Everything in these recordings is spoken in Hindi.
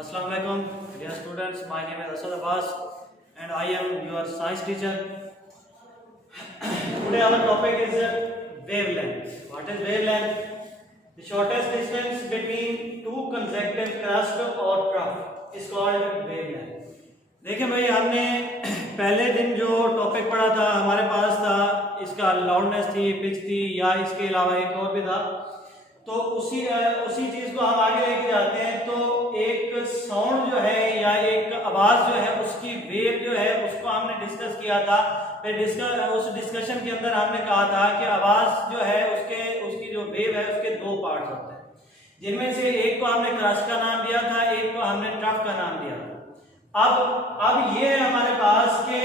Assalamu alaikum, dear students. My name is Asad Abbas and I am your science teacher. Today our topic is wavelength. What is wavelength? The shortest distance between two consecutive crust or trough is called wavelength. देखिए भाई, हमने पहले दिन जो टॉपिक पढ़ा था हमारे पास था इसका लाउडनेस थी, पिच थी, या इसके अलावा एक और भी था। तो उसी चीज को हम आगे लेके जाते हैं। तो एक साउंड जो है या एक आवाज जो है उसकी वेव जो है उसको हमने डिस्कस किया था। फिर उस डिस्कशन के अंदर हमने कहा था कि आवाज जो है उसकी जो वेव है उसके दो पार्ट होते हैं, जिनमें से एक को हमने क्रस्ट का नाम दिया था, एक को हमने ट्रफ का नाम दिया था। अब ये हमारे पास के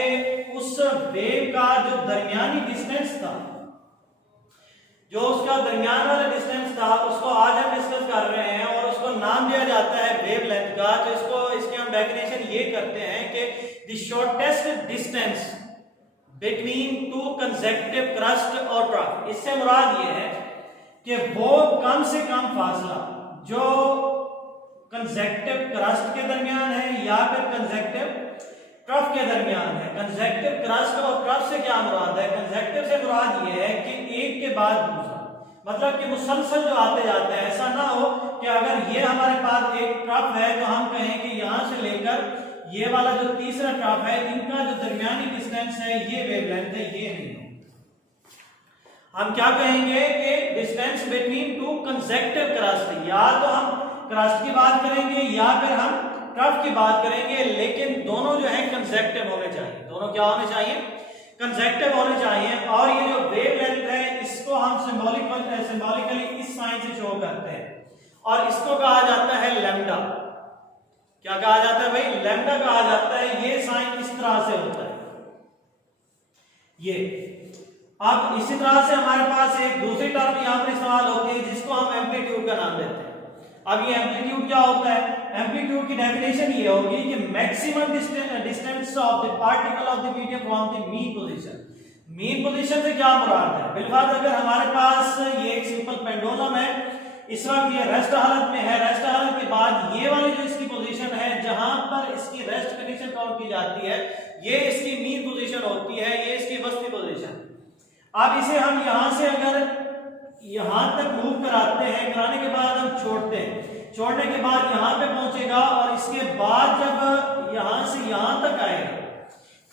उस वेव का जो दरमियानी डिस्टेंस था, जो उसका दरमियान वाला डिस्टेंस था, उसको आज हम डिस्कस कर रहे हैं और उसको नाम दिया जाता है वेवलेंथ का। तो इसकी हम डेफिनेशन ये करते हैं कि the shortest distance between two consecutive crust और ट्रफ। इससे मुराद ये है कि वो कम से कम फासला जो कंसेक्यूटिव क्रस्ट के दरमियान है या फिर कंसेक्यूटिव ट्रफ के दरमियान है। कंसेक्यूटिव क्रस्ट और ट्रफ से क्या मुराद है? कंसेक्यूटिव से मुराद ये है कि एक के बाद दूसरा, मतलब कि मुसलसल जो आते जाते हैं। ऐसा ना हो कि अगर ये हमारे पास एक ट्रफ है तो हम कहें कि यहां से लेकर ये वाला जो तीसरा ट्रफ है, इनका जो दरमियानी डिस्टेंस है ये वेवलेंथ है, ये नहीं। हम क्या कहेंगे कि distance between two consecutive crust, या तो हम क्रस्ट की बात करेंगे या फिर हम ट्रफ की बात करेंगे, लेकिन दोनों जो है कंसेक्यूटिव होने चाहिए। दोनों क्या होने चाहिए? कंसेक्यूटिव होने चाहिए। और ये जो वेवलेंथ है इसको हम सिंबॉलिकली इस साइन से शो करते हैं और इसको कहा जाता है लैम्डा। क्या कहा जाता है भाई? लैम्डा कहा जाता है। ये साइन इस तरह से होता है ये। अब इसी तरह से हमारे पास एक दूसरी टर्म यहां पर इस्तेमाल होती है जिसको हम एम्पलीट्यूड का नाम देते हैं। अब ये एम्पलीट्यूड क्या होता है? एम्पलीट्यूड की डेफिनेशन ये होगी कि maximum distance of the particle of the medium from the mean position. Mean position से क्या मुराद है? बिलफर्ज अगर हमारे पास ये एक सिंपल पेंडुलम है, इस वक्त ये रेस्ट हालत में है। रेस्ट हालत के बाद ये वाली जो इसकी पोजीशन है जहां पर इसकी रेस्ट कंडीशन काउंट की जाती है, ये इसकी मीन पोजीशन होती है, ये इसकी वस्ती पोजीशन। अब इसे हम यहां से अगर यहां तक मूव कराते हैं, कराने के बाद हम छोड़ते हैं, छोड़ने के बाद यहां पे पहुंचेगा और इसके बाद जब यहां से यहां तक आएगा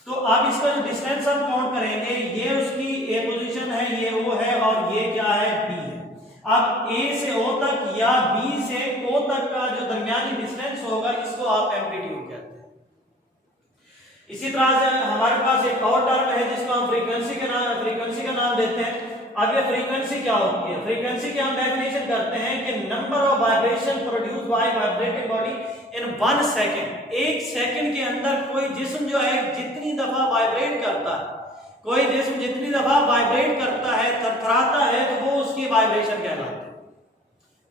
तो अब इसका जो डिस्टेंस हम काउंट करेंगे, ये उसकी ए पोजीशन है, ये ओ है और ये क्या है? बी है। अब ए से ओ तक या बी से ओ तक का जो दरमियानी डिस्टेंस होगा इसको आप एम्पलीट्यूड कहते हैं। इसी तरह से हमारे पास एक और टर्म है जिसको हम फ्रीक्वेंसी का नाम देते हैं। अब ये फ्रीक्वेंसी क्या होती है? फ्रीक्वेंसी की हम डेफिनेशन करते हैं कि number of vibration produced by vibrating body in 1 second. एक सेकंड के अंदर कोई जिस्म जो है जितनी दफा वाइब्रेट करता है, कोई जिस्म जितनी दफा वाइब्रेट करता है, थरथराता है, तो वो उसकी वाइब्रेशन कहलाती है।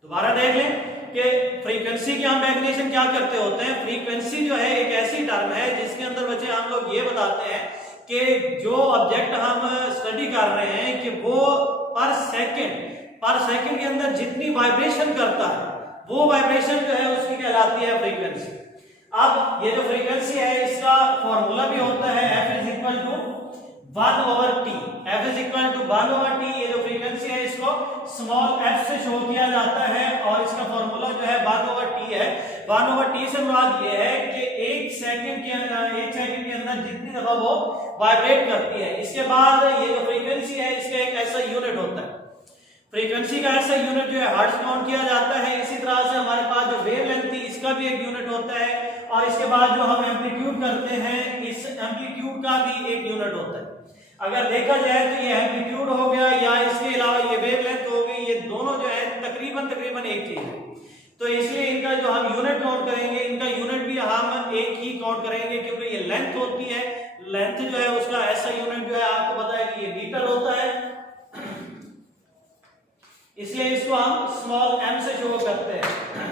दोबारा देख लें कि फ्रीक्वेंसी की हम डेफिनेशन क्या करते होते हैं। फ्रीक्वेंसी जो है एक ऐसी टर्म है जिसके अंदर बच्चे हम लोग ये बताते हैं कि जो ऑब्जेक्ट हम स्टडी कर रहे हैं कि वो पर सेकंड के अंदर जितनी वाइब्रेशन करता है वो वाइब्रेशन जो है उसकी कहलाती है फ्रीक्वेंसी। अब ये जो फ्रीक्वेंसी है इसका फॉर्मूला भी होता है F is equal to 1/T। F is equal to 1/T। ये जो फ्रीक्वेंसी है इसको स्मॉल f से शो किया जाता है और इसका फॉर्मूला जो है 1/T है। 1/T से मुराद ये है कि एक सेकंड के अंदर जितनी दफा वो वाइब्रेट करती है। इसके बाद ये जो फ्रीक्वेंसी है इसका एक ऐसा यूनिट होता है, फ्रीक्वेंसी का ऐसा यूनिट जो है हर्ट्ज काउंट किया जाता है। इसी तरह से हमारे पास जो वेवलेंथ थी इसका भी एक यूनिट होता है और इसके बाद जो हम एम्पलीट्यूड करते हैं इस एम्पलीट्यूड का भी एक यूनिट होता है। अगर देखा जाए तो ये एम्पलीट्यूड हो गया या इसके अलावा ये वेवलेंथ हो गई, ये दोनों जो है तकरीबन एक चीज है। तो इसलिए इनका जो हम यूनिट काउंट करेंगे, इनका यूनिट भी हम एक ही काउंट करेंगे क्योंकि ये लेंथ होती है। लेंथ जो है उसका ऐसा यूनिट जो है आपको पता है कि ये मीटर होता है, इसलिए इसको हम स्मॉल m से शो करते हैं।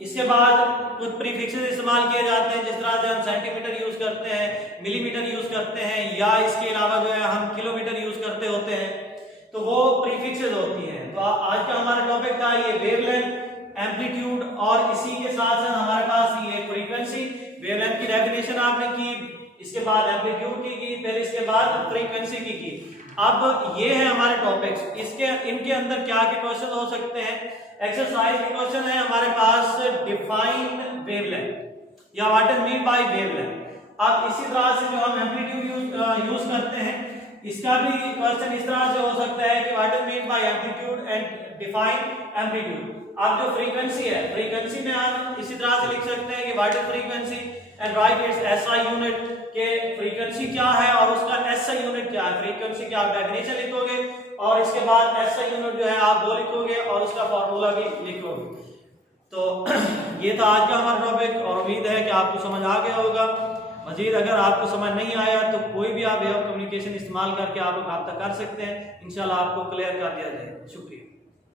इसके बाद कुछ प्रीफिक्सेस इस्तेमाल किए जाते हैं, जिस तरह से हम सेंटीमीटर यूज करते हैं, मिलीमीटर यूज करते हैं, या इसके अलावा जो है हम किलोमीटर यूज करते होते हैं, तो वो प्रीफिक्सेस होती हैं। तो आज का हमारा टॉपिक था ये वेवलेंथ, एम्पलीट्यूड, और इसी के साथ साथ हमारे पास फ्रीक्वेंसी, वेवलेंथ की डेफिनेशन आपने की, इसके बाद एम्पलीट्यूड की, फिर इसके बाद फ्रीक्वेंसी की। अब ये है हमारे टॉपिक्स, इसके इनके अंदर क्या के क्वेश्चन हो सकते हैं। एक्सरसाइज के क्वेश्चन है हमारे पास डिफाइन वेवलेंथ या what is mean by wavelength. अब इसी तरह से जो हम एम्पलीट्यूड यूज करते हैं, इसका भी क्वेश्चन इस तरह से हो सकता है कि what is mean by amplitude and define amplitude. अब जो फ्रीक्वेंसी है, फ्रीक्वेंसी में हम इसी तरह से लिख सकते हैं कि what is frequency and right it's SI unit, के फ्रीक्वेंसी क्या है और उसका एसआई यूनिट क्या है। फ्रीक्वेंसी की आप डेफिनेशन लिखोगे और इसके बाद एसआई यूनिट जो है आप वो लिखोगे और उसका फार्मूला भी लिखोगे। तो ये था आज का हमारा टॉपिक और उम्मीद है कि आपको समझ आ गया होगा। मजीद अगर आपको समझ नहीं आया तो कोई भी आप वे ऑफ कम्युनिकेशन इस्तेमाल करके आप लोग रब्ता कर सकते हैं, इंशाल्लाह आपको क्लियर कर दिया जाएगा। शुक्रिया।